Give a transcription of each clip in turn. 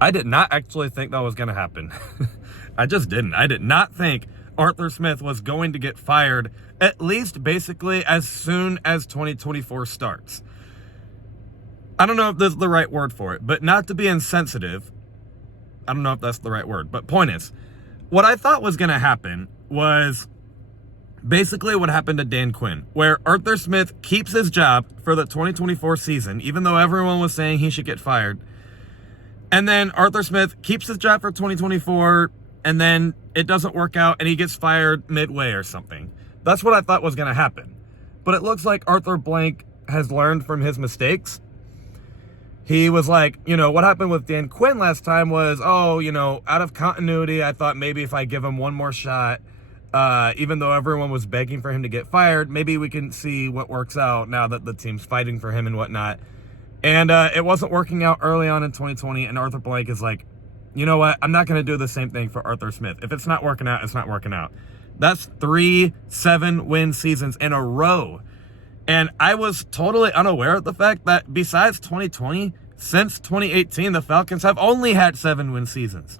I did not actually think that was going to happen. I just didn't. I did not think Arthur Smith was going to get fired, at least basically as soon as 2024 starts. I don't know if this is the right word for it, but not to be insensitive. I don't know if that's the right word, but point is, what I thought was going to happen was basically what happened to Dan Quinn, where Arthur Smith keeps his job for the 2024 season, even though everyone was saying he should get fired. And then Arthur Smith keeps his job for 2024, and then it doesn't work out, and he gets fired midway or something. That's what I thought was going to happen. But it looks like Arthur Blank has learned from his mistakes. He was like, what happened with Dan Quinn last time was, out of continuity, I thought maybe if I give him one more shot, even though everyone was begging for him to get fired, maybe we can see what works out now that the team's fighting for him and whatnot. And it wasn't working out early on in 2020, and Arthur Blank is like, you know what? I'm not going to do the same thing for Arthur Smith. If it's not working out, it's not working out. That's 3 7-win seasons in a row. And I was totally unaware of the fact that besides 2020, since 2018, the Falcons have only had 7-win seasons.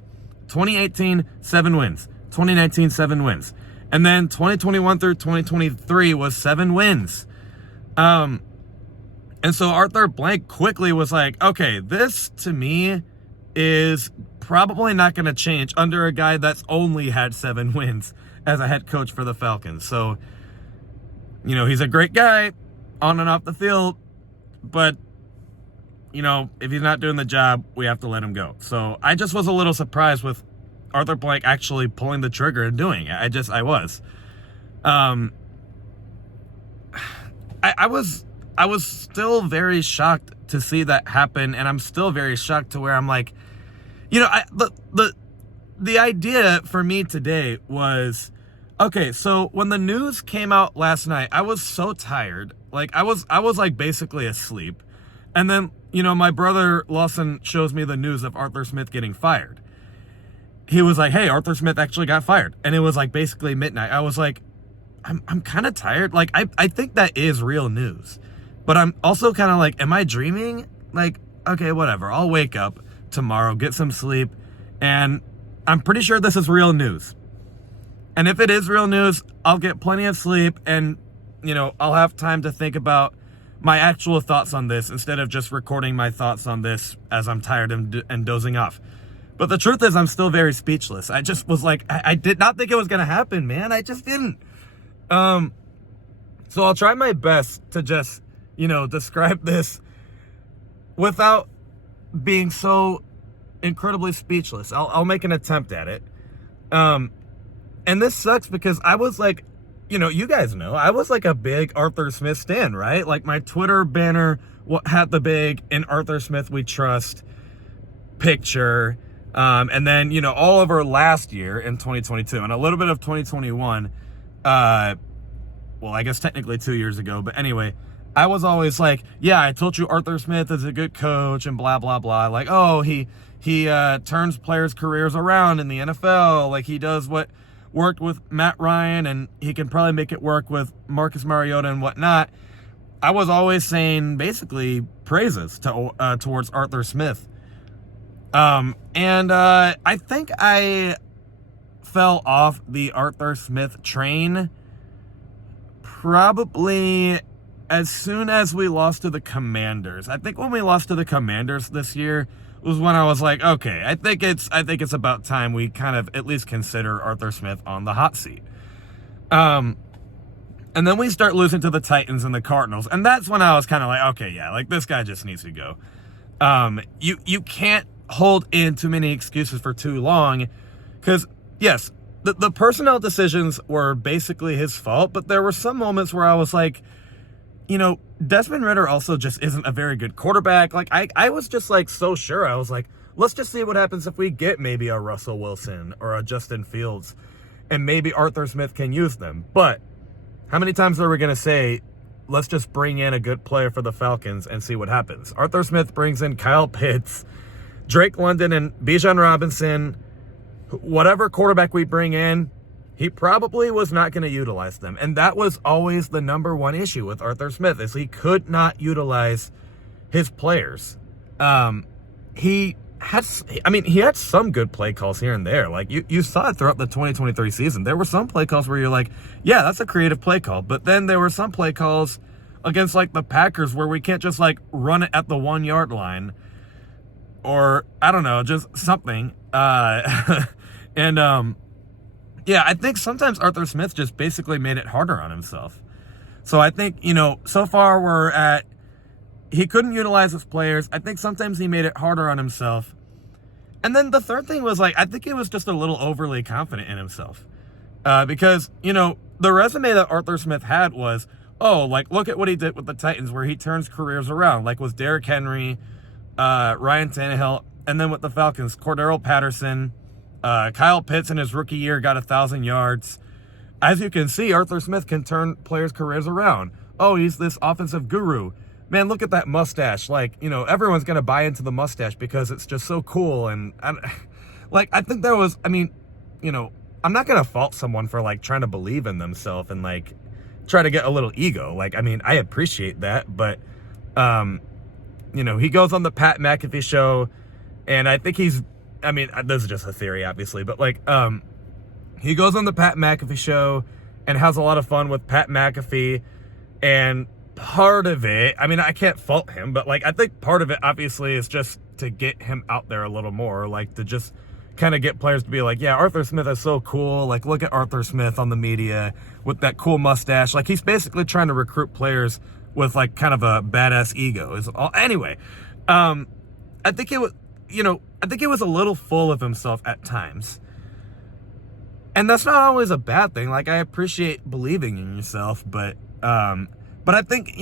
2018, 7 wins. 2019, 7 wins. And then 2021 through 2023 was 7 wins. And so Arthur Blank quickly was like, okay, this to me is probably not going to change under a guy that's only had 7 wins as a head coach for the Falcons. So, he's a great guy on and off the field, but, if he's not doing the job, we have to let him go. So I just was a little surprised with Arthur Blank actually pulling the trigger and doing it. I was. I was still very shocked to see that happen, and I'm still very shocked to where I'm like, the idea for me today was, okay, so when the news came out last night, I was so tired. Like I was like basically asleep. And then, my brother Lawson shows me the news of Arthur Smith getting fired. He was like, hey, Arthur Smith actually got fired. And it was like basically midnight. I was like, I'm kind of tired. Like, I think that is real news. But I'm also kind of like, am I dreaming? Like, okay, whatever. I'll wake up tomorrow, get some sleep, and I'm pretty sure this is real news. And if it is real news, I'll get plenty of sleep, and, I'll have time to think about my actual thoughts on this instead of just recording my thoughts on this as I'm tired and dozing off. But the truth is, I'm still very speechless. I just was like, I did not think it was going to happen, man. I just didn't. So I'll try my best to just, describe this without being so incredibly speechless. I'll make an attempt at it. And this sucks because I was like, you guys know, I was like a big Arthur Smith stan, right? Like my Twitter banner had the big "In Arthur Smith We Trust" picture. And then, all over last year in 2022 and a little bit of 2021, I guess technically 2 years ago, but anyway, I was always like, yeah, I told you Arthur Smith is a good coach and blah, blah, blah. Like, oh, he turns players' careers around in the NFL. Like he does what worked with Matt Ryan, and he can probably make it work with Marcus Mariota and whatnot. I was always saying basically praises towards Arthur Smith. And I think I fell off the Arthur Smith train probably as soon as we lost to the Commanders. I think when we lost to the Commanders this year was when I was like, okay, I think it's about time we kind of at least consider Arthur Smith on the hot seat. And then we start losing to the Titans and the Cardinals, and that's when I was kind of like, okay, yeah, like this guy just needs to go. You can't hold in too many excuses for too long, because yes, the personnel decisions were basically his fault, but there were some moments where I was like, Desmond Ridder also just isn't a very good quarterback. Like I was just like so sure. I was like, let's just see what happens if we get maybe a Russell Wilson or a Justin Fields, and maybe Arthur Smith can use them. But how many times are we going to say, let's just bring in a good player for the Falcons and see what happens? Arthur Smith brings in Kyle Pitts, Drake London, and Bijan Robinson. Whatever quarterback we bring in, he probably was not going to utilize them. And that was always the number one issue with Arthur Smith, is he could not utilize his players. He he had some good play calls here and there. Like, you saw it throughout the 2023 season. There were some play calls where you're like, yeah, that's a creative play call. But then there were some play calls against, like, the Packers where we can't just, like, run it at the 1 yard line, or, I don't know, just something. Yeah, I think sometimes Arthur Smith just basically made it harder on himself. So I think, so far he couldn't utilize his players. I think sometimes he made it harder on himself. And then the third thing was, like, I think he was just a little overly confident in himself. Because, the resume that Arthur Smith had was, oh, like, look at what he did with the Titans, where he turns careers around, like with Derrick Henry, Ryan Tannehill, and then with the Falcons, Cordero Patterson, Kyle Pitts in his rookie year got 1,000 yards. As you can see, Arthur Smith can turn players' careers around. Oh, he's this offensive guru. Man, look at that mustache. Like, everyone's going to buy into the mustache because it's just so cool. And, I think there was, I'm not going to fault someone for, like, trying to believe in themselves and, like, try to get a little ego. Like, I appreciate that. But, he goes on the Pat McAfee show, and I think this is just a theory, obviously, but, like, he goes on the Pat McAfee show and has a lot of fun with Pat McAfee, and part of it, I can't fault him, but, like, I think part of it, obviously, is just to get him out there a little more, like, to just kind of get players to be like, yeah, Arthur Smith is so cool, like, look at Arthur Smith on the media with that cool mustache. Like, he's basically trying to recruit players with, like, kind of a badass ego. Anyway, I think it was, I think he was a little full of himself at times. And that's not always a bad thing. Like, I appreciate believing in yourself, but I think,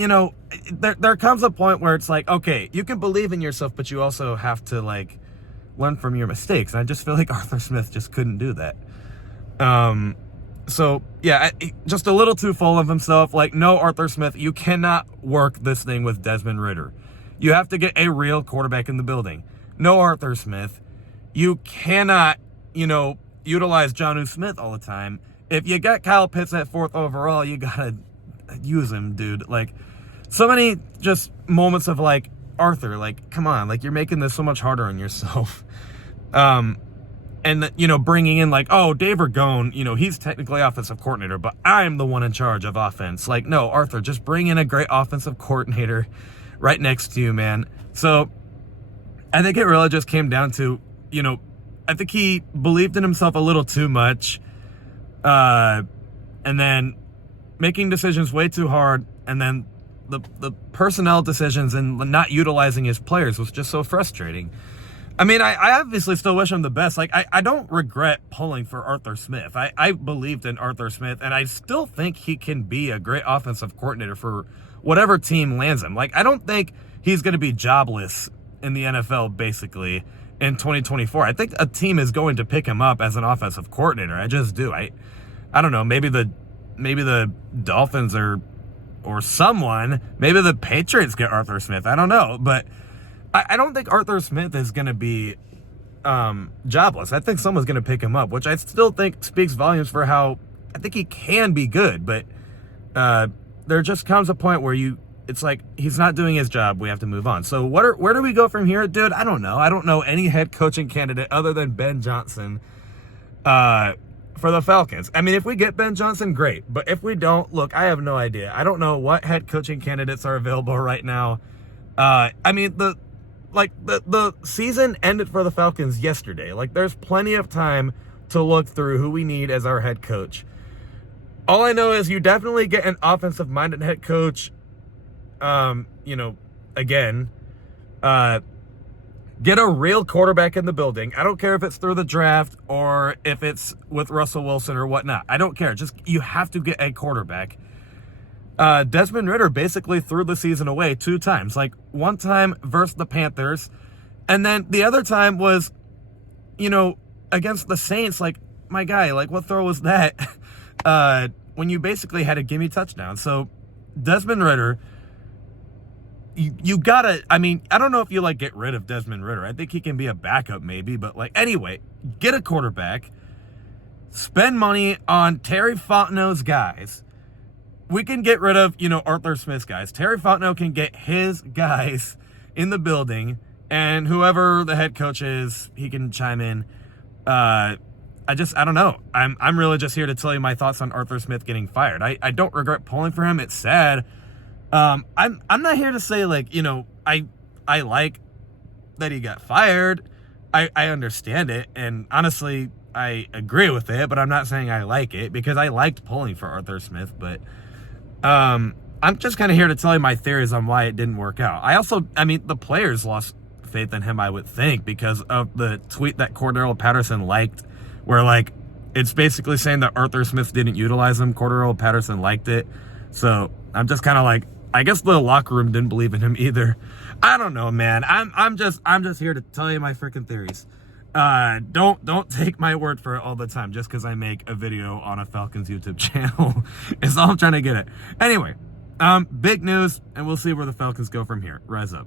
there comes a point where it's like, okay, you can believe in yourself, but you also have to, like, learn from your mistakes. And I just feel like Arthur Smith just couldn't do that. So, yeah, just a little too full of himself. Like, no, Arthur Smith, you cannot work this thing with Desmond Ridder. You have to get a real quarterback in the building. No, Arthur Smith, you cannot, utilize Jonnu Smith all the time. If you got Kyle Pitts at 4th overall, you gotta use him, dude. Like, so many just moments of, like, Arthur, like, come on, like, you're making this so much harder on yourself. And, bringing in, like, oh, Dave Ragone, he's technically offensive coordinator, but I'm the one in charge of offense. Like, no, Arthur, just bring in a great offensive coordinator right next to you, man. So I think it really just came down to, I think he believed in himself a little too much, and then making decisions way too hard, and then the personnel decisions and not utilizing his players was just so frustrating. I obviously still wish him the best. Like, I don't regret pulling for Arthur Smith. I believed in Arthur Smith, and I still think he can be a great offensive coordinator for whatever team lands him. Like, I don't think he's going to be jobless in the NFL, basically, in 2024. I think a team is going to pick him up as an offensive coordinator. I just do. I don't know. Maybe the Dolphins or someone. Maybe the Patriots get Arthur Smith. I don't know. But I don't think Arthur Smith is going to be jobless. I think someone's going to pick him up, which I still think speaks volumes for how I think he can be good. But there just comes a point where it's like he's not doing his job. We have to move on. So where do we go from here, dude? I don't know. I don't know any head coaching candidate other than Ben Johnson for the Falcons. If we get Ben Johnson, great. But if we don't, look, I have no idea. I don't know what head coaching candidates are available right now. The season ended for the Falcons yesterday. Like, there's plenty of time to look through who we need as our head coach. All I know is you definitely get an offensive-minded head coach. Again, get a real quarterback in the building. I don't care if it's through the draft or if it's with Russell Wilson or whatnot. I don't care. Just, you have to get a quarterback. Desmond Ridder basically threw the season away 2 times. Like, one time versus the Panthers, and then the other time was, against the Saints. Like, my guy, like, what throw was that? When you basically had a gimme touchdown. So, Desmond Ridder, you gotta, I don't know if you, like, get rid of Desmond Ridder. I think he can be a backup maybe, but, like, anyway, get a quarterback, spend money on Terry Fontenot's guys. We can get rid of, Arthur Smith's guys. Terry Fontenot can get his guys in the building And whoever the head coach is, he can chime in. I don't know. I'm really just here to tell you my thoughts on Arthur Smith getting fired. I don't regret pulling for him. It's sad. I'm not here to say, like, you know, I like that he got fired. I understand it, and honestly, I agree with it, but I'm not saying I like it, because I liked pulling for Arthur Smith. But I'm just kind of here to tell you my theories on why it didn't work out. I mean, the players lost faith in him, I would think, because of the tweet that Cordero Patterson liked, where, like, it's basically saying that Arthur Smith didn't utilize him. Cordero Patterson liked it. So I'm just kind of like, I guess the locker room didn't believe in him either. I don't know, man. I'm just here to tell you my freaking theories. Don't take my word for it all the time just because I make a video on a Falcons YouTube channel. It's all I'm trying to get at. Anyway, big news, and we'll see where the Falcons go from here. Rise up.